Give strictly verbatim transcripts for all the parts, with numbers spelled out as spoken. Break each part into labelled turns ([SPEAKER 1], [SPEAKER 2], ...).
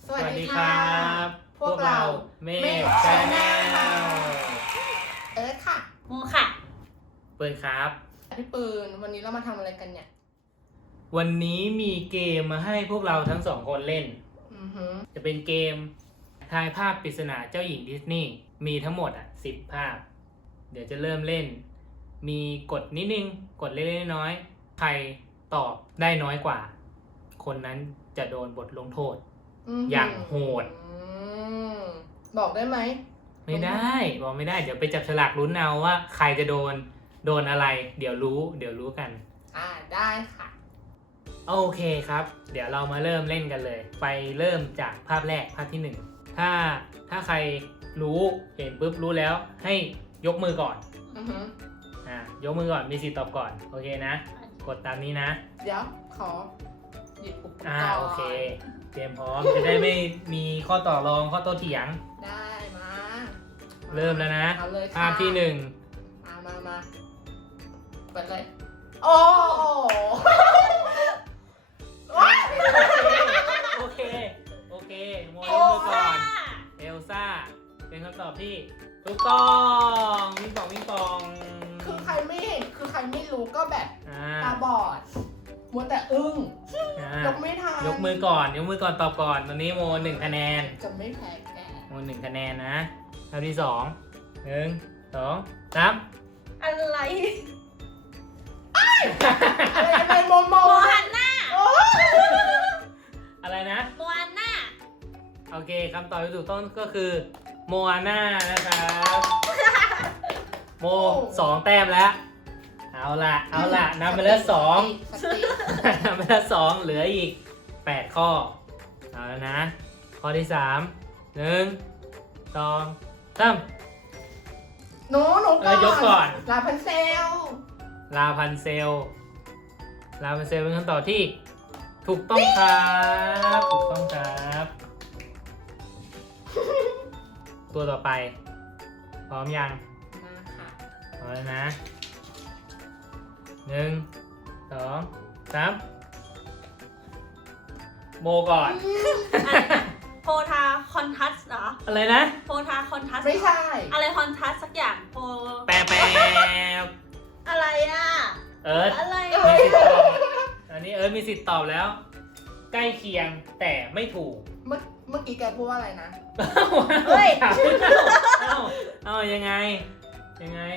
[SPEAKER 1] สวัสดีครับพวกเราเมฆชาแนลเอิร์ธค่ะ
[SPEAKER 2] โมค่ะ
[SPEAKER 3] ปืนครับ
[SPEAKER 1] พี่ปืนวันนี้เรามาทำอะไรกันเนี่ย
[SPEAKER 3] วันนี้มีเกมมาให้พวกเราทั้งสองคนเล่น
[SPEAKER 1] อือฮึ
[SPEAKER 3] จะเป็นเกมทายภาพปริศนาเจ้าหญิงดิสนีย์มีทั้งหมดอ่ะสิบภาพ เดี๋ยวจะเริ่มเล่น มีกฎนิดนึงกฎเล็กๆน้อยๆใครตอบได้น้อยกว่า คนนั้นจะโดนบทลงโทษอย่างโหด
[SPEAKER 1] บอกได้ไหม
[SPEAKER 3] ไม่ได้บอกไม่ได้เดี๋ยวไปจับฉลากลุ้นเอาว่าใครจะโดนโดนอะไร เดี๋ยวรู้เดี๋ยวรู้กัน
[SPEAKER 1] อ่าได้ค่ะ
[SPEAKER 3] โอเคครับเดี๋ยวเรามาเริ่มเล่นกันเลย ไปเริ่มจากภาพแรกภาพที่หนึ่งถ้าถ้าใครรู้เห็นปุ๊บรู้แล้วให้ยกมือก่อน
[SPEAKER 1] อือฮึ
[SPEAKER 3] อ่ายกมือก่อนมีสิทธิ์ตอบก่อนโอเคนะกดตามนี้นะ
[SPEAKER 1] เดี๋ยวขอหยิบอุปกรณ์
[SPEAKER 3] อ่าโอเคเตรียมพร้อมจะได้ไม่มีข้อต่อรองข้อโต้เถียง
[SPEAKER 1] ได้มา
[SPEAKER 3] เริ่มแล้วนะ
[SPEAKER 1] เอาเลย
[SPEAKER 3] ภาพที่หนึ่ง
[SPEAKER 1] มามามาเปิดเลยโอ้
[SPEAKER 3] โอเคโอเคโมยกมือก่อนเอลซ่าเป็นคำตอบที่ถูกต้องวิ่งปองวิ่งปอง
[SPEAKER 1] คือใครไม่เห็นคือใครไม่รู้ก็แบบตาบอดมัวแต่อึ้งยกไม่ทัน
[SPEAKER 3] ยกมือก่อนยกมือก่อนตอบก่อนตอนนี้โมหนึ่งคะแนน
[SPEAKER 1] จะไม่แพ้แก
[SPEAKER 3] โมหนึ่งคะแนนนะคำที่สองหนึ่งสองสาม
[SPEAKER 2] อะไร
[SPEAKER 1] อะไรอะไรโมโม
[SPEAKER 2] โมฮันน่า
[SPEAKER 3] อะไรนะ
[SPEAKER 2] โมฮันน่า
[SPEAKER 3] โอเคคำตอบที่ถูกต้องก็คือโมอาน่านะครับโมสองแต้มแล้วเอาล่ะเอาล่ะนำไปแล้วสองนำไปแล้วสองเหลืออีกแปดข้อเอาแล้วนะข้อที่สามหนึ่งสองสาม
[SPEAKER 1] หนูหนูก่อน
[SPEAKER 3] ยกก่อน
[SPEAKER 1] ลาพันเซล
[SPEAKER 3] ลาพันเซลลาพันเซลเป็นคำตอบที่ถูกต้องครับถูกต้องครับตัวต่อไปพร้อมยัง
[SPEAKER 1] มาค่ะ
[SPEAKER 3] พร้อมแล้วนะหนึ่งสองสามโมก่อน
[SPEAKER 2] โพธาคอนทัสเหรอ
[SPEAKER 3] อะไรนะ
[SPEAKER 2] โพธาคอนทัส
[SPEAKER 1] ไม่ใช่
[SPEAKER 2] อะไรคอนทัสสักอย่างโพ
[SPEAKER 3] แปะแปะ
[SPEAKER 2] อะไรอ่ะ
[SPEAKER 3] เอิร์ธ
[SPEAKER 2] อะไร
[SPEAKER 3] มีสิทธิ์ตอบอันนี้เอิร์ธมีสิทธิ์ตอบแล้วใกล้เคียงแต่ไม่ถูก
[SPEAKER 1] เมื่อเมื่อกี้แกพูดว่าอะไรนะ
[SPEAKER 3] เฮ้ยเอ้าเอ้ายังไงยังไง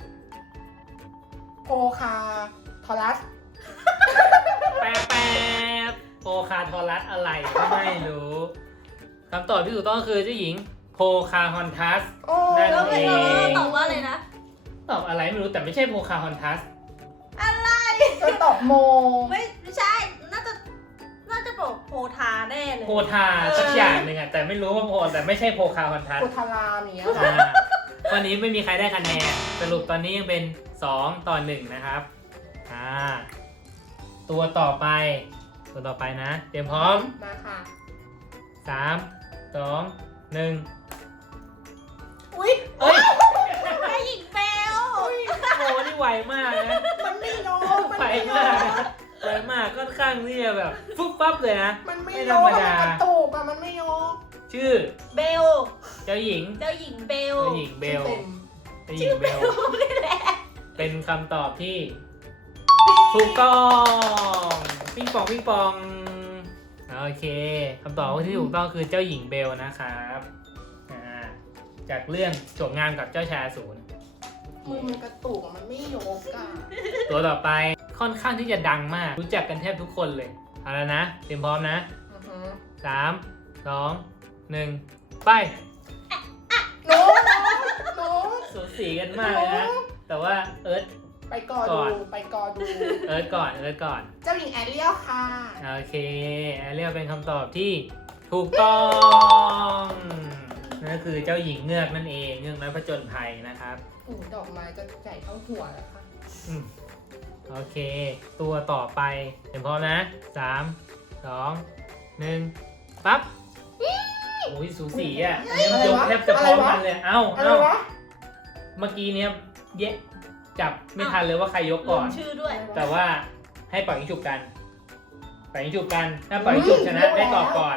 [SPEAKER 1] โพคาทอรัส
[SPEAKER 3] แปะแปะโพคาทอรัสอะไรไม่รู้คำตอบที่ถูกต้องคือเจ้าหญิงโพคาฮอนทัส
[SPEAKER 2] นั่นเองตอบว่าอะไรนะ
[SPEAKER 3] ตอบอะไรไม่รู้แต่ไม่ใช่โพคาฮอนทัส
[SPEAKER 2] อะไร
[SPEAKER 1] ก็ตอบโม
[SPEAKER 2] ไม่ไม่ใช่น่าจะน่าจะบอกโพธาแน่เลย
[SPEAKER 3] โพธาสักอย่างหนึ่งอะแต่ไม่รู้ว่าโพแต่ไม่ใช่โพคาฮอนทัส
[SPEAKER 1] โพธารามอย่างเงี้ย
[SPEAKER 3] วันนี้ไม่มีใครได้คะแนนสรุปตอนนี้ยังเป็นสองต่อหนึ่งนะครับอ่าตัวต่อไปตัวต่อไปนะเตรียมพร้อม
[SPEAKER 1] มาค่ะ
[SPEAKER 3] สามสองหนึ่ง
[SPEAKER 1] อุ้ย
[SPEAKER 3] เอ้ย
[SPEAKER 2] ไอ้หญิงเบล
[SPEAKER 3] โมนี่ไวมากนะ
[SPEAKER 1] มันไม่โยก
[SPEAKER 3] ไวมากไวมากค่อนข้างที่จะแบบฟุ๊บปั๊บเลยนะ
[SPEAKER 1] มันไม่โยกมันกระตุกอะมันไม่โยก
[SPEAKER 3] ชื่อ
[SPEAKER 2] เบล
[SPEAKER 3] เจ้าหญิง
[SPEAKER 2] เจ้าหญิงเบล
[SPEAKER 3] เจ้าหญิงเบลเจ้าหญิงเบลเป็นคำตอบที่ถูกต้องปิ้งปองปิ้งปองโอเคคำตอบที่ถูกต้องคือเจ้าหญิงเบลนะครับจากเรื่องโฉมงามกับเจ้าชายอสูร
[SPEAKER 1] มือมันกระตุกมันไม่โยกอะ
[SPEAKER 3] ตัวต่อไปค่อนข้างที่จะดังมากรู้จักกันแทบทุกคนเลยเอาแล้วนะเตรียมพร้อมนะสามสองหนึ่งไป
[SPEAKER 1] โน้โน้
[SPEAKER 3] สูสีกันมากเลยนะแต่ว่าเอิร์ธ
[SPEAKER 1] ไปก่อนดูไปก่อนดู
[SPEAKER 3] เอิร์ธก่อนเอิร์ธก่อน
[SPEAKER 1] เจ้าหญิงแอเรียลค่ะ
[SPEAKER 3] โอเคแอเรียลเป็นคำตอบที่ถูกต้องนั่นคือเจ้าหญิงเงือกนั่นเองเงือกนักผจญภัยนะครับ
[SPEAKER 1] โอ้ดอกไม้จะใหญ่เท่าหัวแล้วค่ะ
[SPEAKER 3] โอเคตัวต่อไปเตรียมพร้อมนะสามสองหนึ่งปั๊บโอ้ยสูสีอ่ะอันนี้มันยกแทบจะพร้อมกันเลยเอ้าเอ้าเมื่อกี้เนี้ยเยะจับไม่ทันเลยว่าใครยกก่อน
[SPEAKER 2] ชื่อด้วย
[SPEAKER 3] แต่ว่าให้ปล่อยยิงฉุบกันปล่อยยิงฉุบกันถ้าปล่อยยิงฉุบชนะได้ตอบก่อนโพ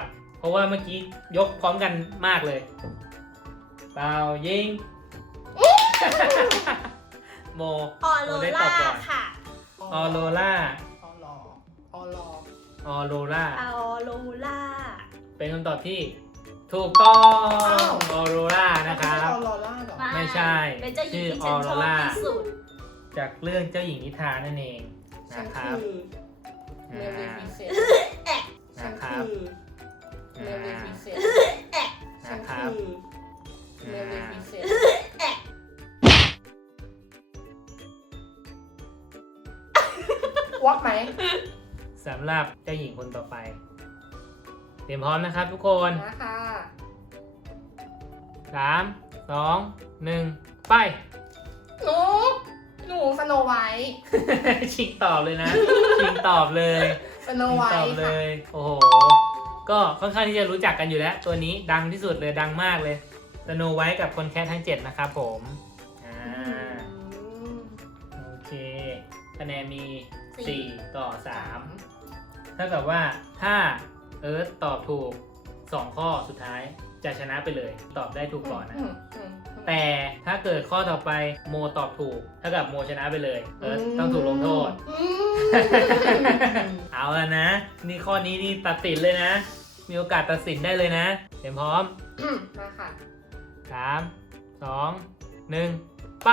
[SPEAKER 3] ราะว่าเมื่อกี้ยกพร้อมกันมากเลยเปล่ายิง โม
[SPEAKER 2] ออโร
[SPEAKER 3] ได้ต
[SPEAKER 2] ล่า
[SPEAKER 3] อบก่อน
[SPEAKER 2] ค่ะ
[SPEAKER 3] ออโรล่า
[SPEAKER 1] ออลอออลอ
[SPEAKER 3] ออโรล่า
[SPEAKER 2] ออโรล่า
[SPEAKER 3] เป็นคำตอบที่ถูกต้องออโรล่านะครับ
[SPEAKER 1] ออลอล่าเหรอ
[SPEAKER 3] ไม่ใช่
[SPEAKER 2] เป็นเจ้าหญิงที่
[SPEAKER 3] ชื่
[SPEAKER 2] ฉั
[SPEAKER 3] อน
[SPEAKER 2] ชอบ
[SPEAKER 3] ออโรล่า
[SPEAKER 2] ที่สุด
[SPEAKER 3] จากเรื่องเจ้าหญิงนิทรานั่นเอง
[SPEAKER 1] ฉั
[SPEAKER 3] นะ
[SPEAKER 1] น
[SPEAKER 3] ครับ
[SPEAKER 1] คือเม
[SPEAKER 3] อ่า
[SPEAKER 1] ลิฟิเซน
[SPEAKER 2] แอะ
[SPEAKER 1] ฉั
[SPEAKER 3] นะ
[SPEAKER 1] น
[SPEAKER 3] ครั
[SPEAKER 1] คื
[SPEAKER 3] บ
[SPEAKER 1] อเมลิฟิเซน
[SPEAKER 2] แอะ
[SPEAKER 1] ฉัน
[SPEAKER 3] นะครั
[SPEAKER 1] คื
[SPEAKER 3] บ
[SPEAKER 1] อเมลิฟิเซน
[SPEAKER 2] แอะ
[SPEAKER 1] วักไหม
[SPEAKER 3] สำหรับเจ้าหญิงคนต่อไป เตรียมพร้อมนะครับทุกคน
[SPEAKER 1] นะคะ
[SPEAKER 3] สาม สอง หนึ่ง ไป
[SPEAKER 1] หนูหนูสโนไวท์
[SPEAKER 3] ชิงตอบเลยนะ ชิงตอบเลย
[SPEAKER 1] สโน
[SPEAKER 3] ชิง
[SPEAKER 1] ไว
[SPEAKER 3] ตอบ
[SPEAKER 1] ท์
[SPEAKER 3] เล
[SPEAKER 1] ค่ะ
[SPEAKER 3] ย โอ้โห ก็ค่อนข้างที่จะรู้จักกันอยู่แล้ว ตัวนี้ดังที่สุดเลยดังมากเลยสโนไวท์กับคนแคททั้งเจ็ดนะครับผมอ่า
[SPEAKER 1] อืม
[SPEAKER 3] โอเคคะแนนมีสี่ต่อสามเท่ากับว่าถ้าเอิร์ธตอบถูกสองข้อสุดท้ายจะชนะไปเลย ตอบได้ถูกก่อนนะ
[SPEAKER 1] อืมอืม
[SPEAKER 3] แต่ถ้าเกิดข้อต่อไปโมตอบถูกเท่ากับโมชนะไปเลย เอิร์ธต้องถูกลงโทษ
[SPEAKER 1] อืม
[SPEAKER 3] เอาละนะ นี่ข้อนี้นี่ตัดสินเลยนะ มีโอกาสตัดสินได้เลยนะ เตรียมพร้อม
[SPEAKER 1] อืมมาค่ะ
[SPEAKER 3] สาม สอง หนึ่ง ไป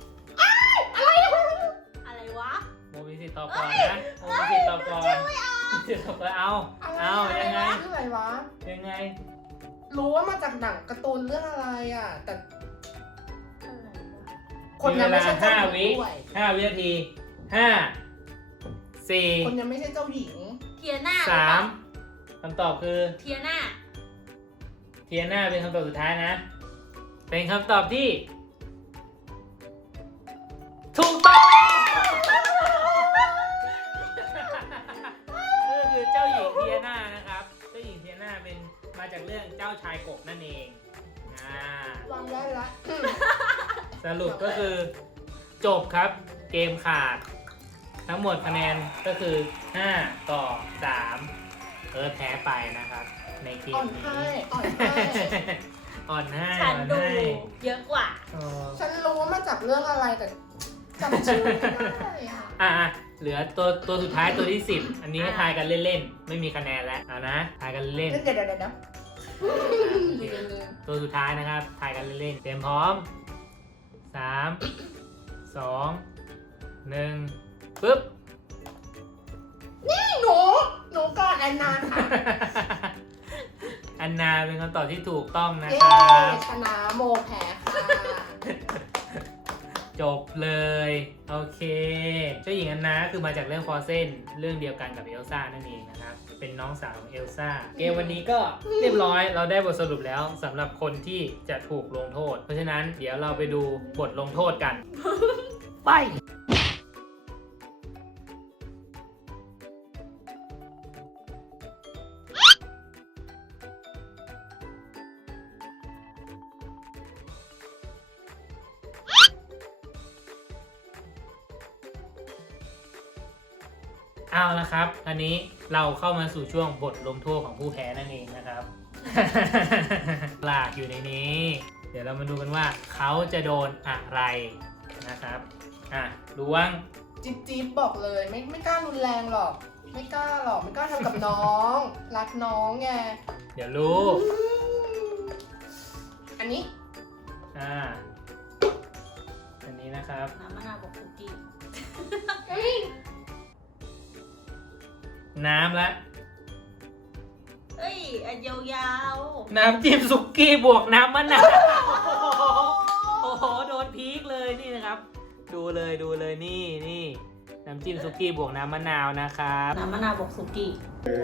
[SPEAKER 2] อะไรวะ
[SPEAKER 3] โมมีสิทธิ์ตอบก่อนนะโมมีสิทธิ์ตอบก่อนมีสิทธิ์ตอบก่อนเอา เอายังไง
[SPEAKER 1] ชื่ออะไรวะ
[SPEAKER 3] ยังไง
[SPEAKER 1] รู้ว่ามาจากหนังการ์ตูนเรื่องอะไรอ่ะ แต่
[SPEAKER 2] อะไรวะ
[SPEAKER 1] คน
[SPEAKER 3] มี
[SPEAKER 1] นั้น
[SPEAKER 3] เว
[SPEAKER 1] ไม่
[SPEAKER 3] ลา
[SPEAKER 1] ใช่เจ้า
[SPEAKER 3] ห้า
[SPEAKER 1] หญิ
[SPEAKER 3] วิ
[SPEAKER 1] งด้วย
[SPEAKER 3] ห้าวินาทีห้า สี่
[SPEAKER 1] คนยังไม่ใช่เจ้าหญิง
[SPEAKER 2] เทียน่า
[SPEAKER 3] สามคำตอบคือ
[SPEAKER 2] เทียน่า
[SPEAKER 3] เทียน่าเป็นคำตอบสุดท้ายนะ เป็นคำตอบที่ ถูกต้องก็คือเจ้าหญิงเทียน่านะครับ เจ้าหญิงเทียน่าเป็นมาจากเรื่องเจ้าชายกบนั่นเองอ่าว
[SPEAKER 1] างได้ละ
[SPEAKER 3] สรุปก็คือ จบครับเกมขาด ทั้งหมดคะแนนก็คือ ห้า ต่อ สาม เออแพ้ไปนะครับ ในเก
[SPEAKER 1] อ่อ
[SPEAKER 3] ม
[SPEAKER 1] น
[SPEAKER 3] นี้
[SPEAKER 1] ให้อ่อนให้
[SPEAKER 3] อ่อนให้
[SPEAKER 2] ฉัน
[SPEAKER 3] อ่อน
[SPEAKER 2] ดู
[SPEAKER 3] ให้
[SPEAKER 2] เยอะกว่า
[SPEAKER 3] อ๋อ
[SPEAKER 1] ฉันรู้ว่ามาจากเรื่องอะไรแต่จำชื่อไม่ได้อ่ะ
[SPEAKER 3] อ่ะอ่ะเหลือตัวตัวสุดท้ายตัวที่สิบอันนี้ให้ทายกันเล่นๆ ไม่มีคะแนนแล้วเอานะทายกันเล่น
[SPEAKER 1] เดี๋ยวเดี๋ยวเดี๋ยวเดี๋ยว
[SPEAKER 3] ๆ
[SPEAKER 1] ลืมลืม
[SPEAKER 3] ตัวสุดท้ายนะครับทายกันเล่นๆ เตรียมพร้อมสามสองหนึ่งปึ๊บ
[SPEAKER 1] นี่หนูหนูก่อนแอนนาค่ะ
[SPEAKER 3] อันนาเป็นคำตอบที่ถูกต้องนะ
[SPEAKER 1] เย้
[SPEAKER 3] ครับ
[SPEAKER 1] ชนะโมแพ้ค่ะ
[SPEAKER 3] จบเลย โอเค เจ้าหญิงอันนาคือมาจากเรื่องฟอร์เซนเรื่องเดียวกันกับเอลซ่านั่นเองนะครับ เป็นน้องสาวของเอลซ่า เกมวันนี้ก็เรียบร้อย เราได้บทสรุปแล้วสำหรับคนที่จะถูกลงโทษ เพราะฉะนั้นเดี๋ยวเราไปดูบทลงโทษกัน ไป เอาละครับ อันนี้เราเข้ามาสู่ช่วงบทลงโทษของผู้แพ้นั่นเองนะครับ หลากอยู่ในนี้ เดี๋ยวเรามาดูกันว่าเขาจะโดนอะไรนะครับ อ่ะดูว่าง
[SPEAKER 1] จิ๊บจิ๊บบอกเลยไม่ไม่กล้ารุนแรงหรอก ไม่กล้าหรอกไม่กล้าทำกับน้อง รักน้องไง
[SPEAKER 3] เดี๋ยวรู้
[SPEAKER 1] อันนี้
[SPEAKER 3] อ่า อันนี้นะครับ
[SPEAKER 2] น้ำมะนาวบอกคุกกี้
[SPEAKER 1] เฮ้ย
[SPEAKER 3] น้ำละ
[SPEAKER 2] เอ้ย อันยาว
[SPEAKER 3] น้ำจิ้มสุกี้บวกน้ำมะนาว โอ้โห โดนพีคเลยนี่นะครับ ดูเลยดูเลยนี่นี่น้ำจิ้มสุกี้บวกน้ำมะนาวนะครับ
[SPEAKER 2] ๆน้ำมะนาวบอกคุกกี้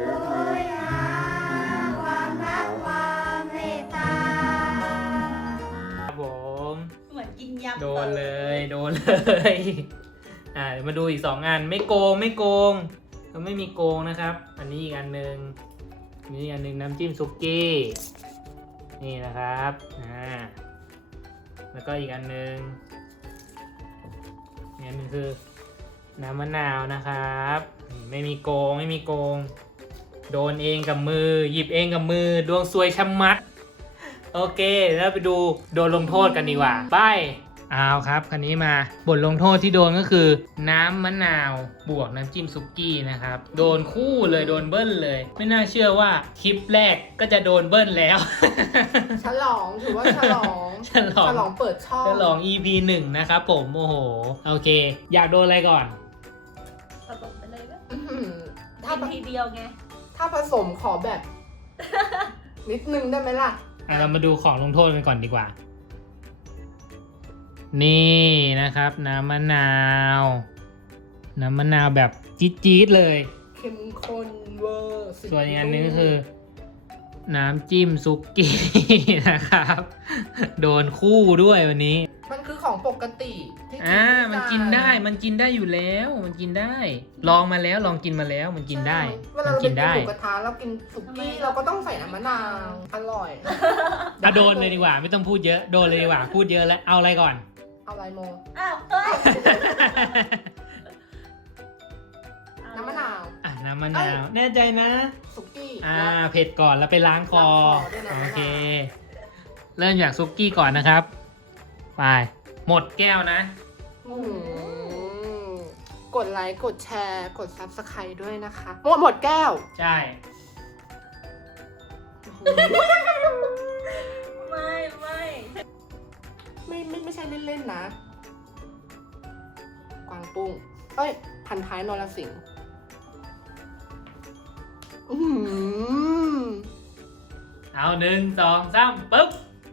[SPEAKER 3] ครับผม
[SPEAKER 2] เหมือนกินยำ
[SPEAKER 3] โดนเลยโดนเลย อ่าเดี๋ยวมาดูอีกสองอันไม่โกงไม่โกงเราไม่มีโกงนะครับ อันนี้อีกอันหนึ่งอันนี้อีกอันหนึ่งน้ำจิ้มสุกี้นี่นะครับอ่าแล้วก็อีกอันหนึ่งอีกอันหนึ่งคือน้ำมะนาวนะครับนี่ไม่มีโกงไม่มีโกงโดนเองกับมือ หยิบเองกับมือ ดวงซวยชะมัด โอเคแล้วไปดูโดนลงโทษกันดีกว่าไปเอาครับคันนี้มาบทลงโทษที่โดนก็คือ น้ำมะนาวบวกน้ำจิ้มซุกี้นะครับโดนคู่เลยโดนเบิ้ลเลย ไม่น่าเชื่อว่าคลิปแรกก็จะโดนเบิ้ลแล้ว
[SPEAKER 1] ฉลองถือว่าฉลอง
[SPEAKER 3] ฉลอง
[SPEAKER 1] ฉลองเปิดช่อง
[SPEAKER 3] ฉลอง อี พี หนึ่งนะครับผมโอ้โหโอเค อยากโดนอะไรก่อน
[SPEAKER 2] ผสมไปเลยไหม
[SPEAKER 1] อื้อหือถ้า
[SPEAKER 2] กินทีเดียวไง
[SPEAKER 1] ถ้าผสมขอแบบ นิดนึงได้ไหมล่ะ
[SPEAKER 3] อ่ะเรามาดูของลงโทษกันก่อนดีกว่า นี่นะครับน้ำมะนาว น้ำมะนาวแบบจี๊ดๆเลย
[SPEAKER 1] เข้มข้นเวอร์
[SPEAKER 3] ส่วนอีกอันนึงก็คือ น้ำจิ้มซุกี้ นะครับ โดนคู่ด้วยวันนี้
[SPEAKER 1] มันคือของปกติที่
[SPEAKER 3] อ่า
[SPEAKER 1] ด้วย
[SPEAKER 3] มันกินได้มันกินได้อยู่แล้ว มันกินได้ ลองมาแล้วลองกินมาแล้วมันกินได้
[SPEAKER 1] เวลา
[SPEAKER 3] มัน
[SPEAKER 1] เราไป
[SPEAKER 3] กิ
[SPEAKER 1] กิ
[SPEAKER 3] น
[SPEAKER 1] น
[SPEAKER 3] ได้
[SPEAKER 1] หมูกระทะเรากินสุกี้เราก็ต้องใส่น้ำมะนาวอร่อย
[SPEAKER 3] อ่ะโดนเลยดีกว่า ไม่ต้องพูดเยอะโดนเลยดีกว่า พูดเยอะแล้วเอาอะไรก่อน
[SPEAKER 1] เอาอะไรโม
[SPEAKER 2] อ้าวเฮ้ย
[SPEAKER 1] น้ำมะนาว
[SPEAKER 3] อ่ะน้ำมะนาวแน่ใจนะ
[SPEAKER 1] สุกี้
[SPEAKER 3] อ่า
[SPEAKER 1] แล้ว
[SPEAKER 3] เผ็ดก่อนแล้วไปล้างคอ
[SPEAKER 1] ล้างคอด้วยนะ
[SPEAKER 3] โอเค เริ่มจากซุกี้ก่อนนะครับ ไป หมดแก้วนะ
[SPEAKER 1] อืมกดไลค์กดแชร์กด ซับสไครบ์ ด้วยนะคะหมดหมดแก้ว
[SPEAKER 3] ใช่
[SPEAKER 2] ไม่ไม่
[SPEAKER 1] ไม่ไม่ไม่ใช่เล่นๆนะ กวางตุ้งเอ้ย พันท้ายนรสิงห์อื้อหือ
[SPEAKER 3] เอาหนึ่งสองสามปึ๊บ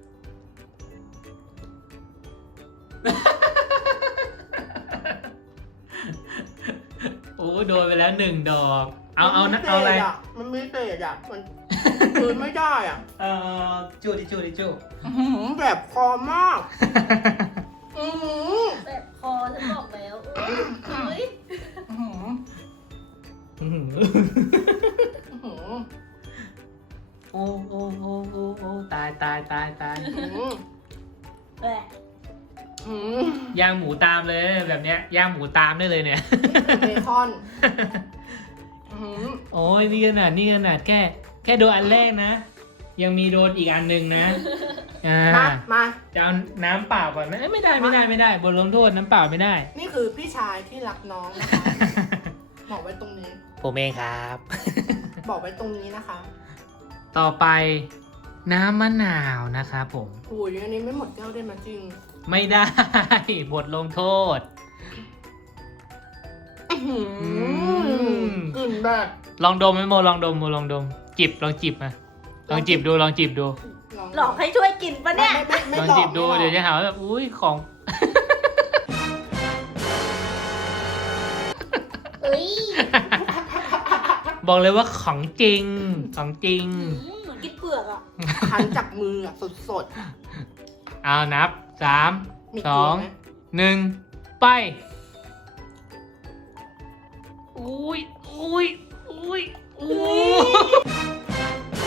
[SPEAKER 3] โอ้โดนไปแล้วหนึ่งดอก เอาเอานะเอาอะไร
[SPEAKER 1] มันมีเศษอ่ะ มันคืนไม่ได้อ่ะ
[SPEAKER 3] เอ่อจูดิจูดิจู
[SPEAKER 1] อื้อหือแบบคอมาก อือหือ
[SPEAKER 2] แบบคอฉันบอกแล้วอุ๊ยเฮ้ย
[SPEAKER 1] อื้อหือ
[SPEAKER 3] อื้อหือ
[SPEAKER 1] อื้อหือ
[SPEAKER 3] โอ้โอ้โอ้โอ้โอ้ตายตายตายตาย
[SPEAKER 1] อื้อหือ
[SPEAKER 2] แหละ
[SPEAKER 1] อื้อหือย่าง
[SPEAKER 3] หมูตามเลยแบบเนี้ยย่างหมูตามได้เลยเนี่ย
[SPEAKER 1] เบคอนอื้อหือ
[SPEAKER 3] โอ้ยนี่ขนาดนี่ขนาดแค่แค่โดนอันแรกนะ ยังมีโดนอีกอันหนึ่งนะอ่า
[SPEAKER 1] มา มา
[SPEAKER 3] จะเอาน้ำเปล่าก่อนไหมเอ้ยไม่ได้ไม่ได้ไม่ได้บทลงโทษน้ำเปล่าไม่ได้
[SPEAKER 1] นี่คือพี่ชายที่รักน้องนะคะ บอกไว้ตรงนี้
[SPEAKER 3] ผมเองครับ
[SPEAKER 1] บอกไว้ตรงนี้นะคะ
[SPEAKER 3] ต่อไปน้ำมะนาวนะครับผม
[SPEAKER 1] โอ้ยอันนี้ไม่หมดแก้วได้มาจริง
[SPEAKER 3] ไม่ได้ บทลงโทษ
[SPEAKER 1] อื้อหือ
[SPEAKER 3] ม
[SPEAKER 1] กลิ่นแบบ
[SPEAKER 3] ลองดมไหมโมลองดมโมลองดม จิบลองจิบมาลองจิบดูลองจิบดู
[SPEAKER 2] หลอกให้ช่วยกินปะเนี่ย
[SPEAKER 1] ไม่ไม่
[SPEAKER 3] ลอง
[SPEAKER 1] ไม่หลอก
[SPEAKER 3] จิบดู
[SPEAKER 1] ไม่หลอก
[SPEAKER 3] เดี๋ยวจะหาว่าแบบอุ้ยของ
[SPEAKER 2] เอ้ย
[SPEAKER 3] บอกเลยว่าของจริงของจริง
[SPEAKER 2] อืมเหมือนกินเปลือกอ่ะ
[SPEAKER 1] คันจากมืออะสด
[SPEAKER 3] เอานับสาม
[SPEAKER 1] ๆ มี
[SPEAKER 3] ส
[SPEAKER 1] ก
[SPEAKER 3] อ
[SPEAKER 1] ลิ่
[SPEAKER 3] ง
[SPEAKER 1] นไหม
[SPEAKER 3] หนึ่งไปอุ้ยอุ้ยอุ้ยอุ้ย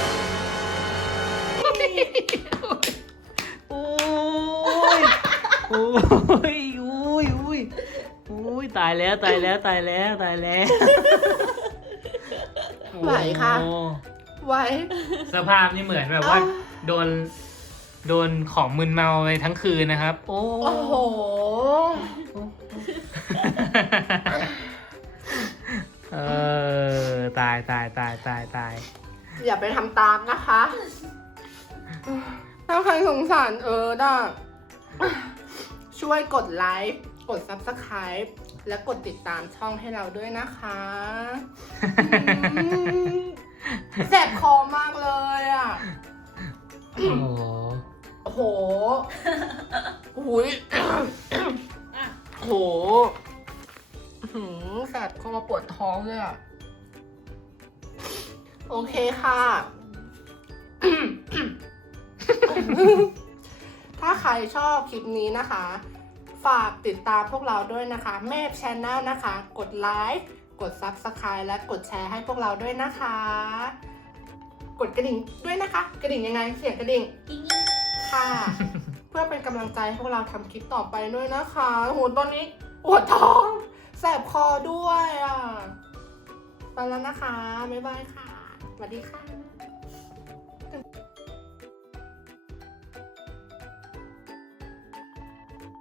[SPEAKER 3] โอ้ยโอ้ยอุ้ยอุ้ยอุ้ยตายแล้วตายแล้วตายแล้วตายแล้ว
[SPEAKER 1] ไหวค่ะ
[SPEAKER 3] โอ้
[SPEAKER 1] ไว้
[SPEAKER 3] สภาพนี่เหมือนแบบว่าโดนโดนของมึนเมาไปทั้งคืนนะครับ โอ้
[SPEAKER 1] โอ้โห
[SPEAKER 3] เออตายตายตายตายตาย
[SPEAKER 1] อย่าไปทำตามนะคะ ถ้าใครสงสารเออน่ะช่วยกดไลค์ กด ซับสไครบ์ และกดติดตามช่องให้เราด้วยนะคะอืมแสบคอมากเลยอ่ะ
[SPEAKER 3] โอ้โห
[SPEAKER 1] โอ้โหหุยโอ้โหหืมแสบคอปวดท้องเลยอ่ะ โอเคค่ะ ถ้าใครชอบคลิปนี้นะคะ ฝากติดตามพวกเราด้วยนะคะเมฟชแนลนะคะ กดไลค์กด ซับสไครบ์ และกดแชร์ให้พวกเราด้วยนะคะ กดกระดิ่งด้วยนะคะ กระดิ่งยังไงเสียงกระดิ่ง
[SPEAKER 2] กิ๊ง
[SPEAKER 1] ค่ะ เพื่อเป็นกำลังใจให้พวกเราทำคลิปต่อไปด้วยนะคะโอ้โหตอนนี้ปวดท้องแสบคอด้วยอ่ะไปแล้วนะคะบ๊ายบายค่ะวัสดีค่ะ